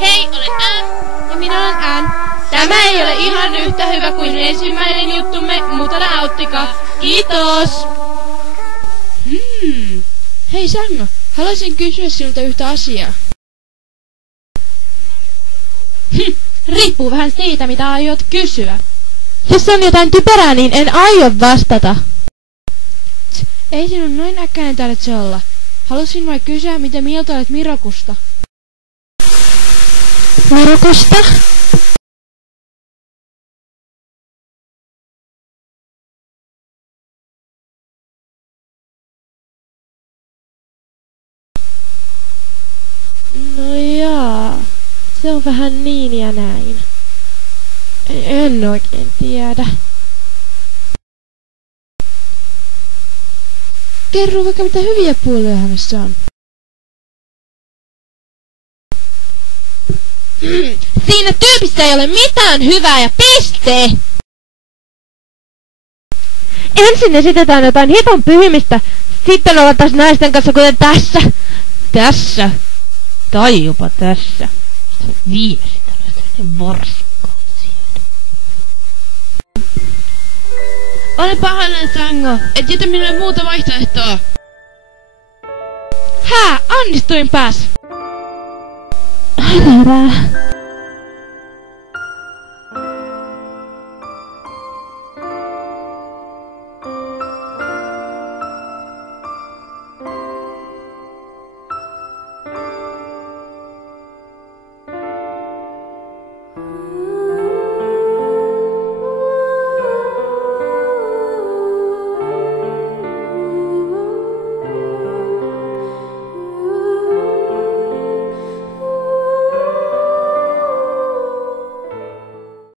Hei, olen Ann. Ja minä olen Ann. Tämä ei ole ihan yhtä hyvä kuin ensimmäinen juttumme, mutta nauttikaa. Kiitos! Hei Sango, haluaisin kysyä sinulta yhtä asiaa. Riippuu vähän siitä, mitä aiot kysyä. Jos on jotain typerää, niin en aio vastata. Ei sinun noin äkkäinen tarvitse olla. Halusin vain kysyä, mitä mieltä olet Mirokusta. Mirokusta? No jaa, se on vähän niin ja näin. En oikein tiedä. Kerro vaikka mitä hyviä puolia hänessä on. Siinä tyypissä ei ole mitään hyvää ja piste! Ensin esitetään jotain hiton pyhimistä, sitten ollaan taas naisten kanssa kuten tässä. Tässä. Tai jopa tässä. Se viimeistä noista varsikkoa sieltä. Ole pahoillani, Sango. Et jätä minulle muuta vaihtoehtoa. Onnistuinpas! Älä.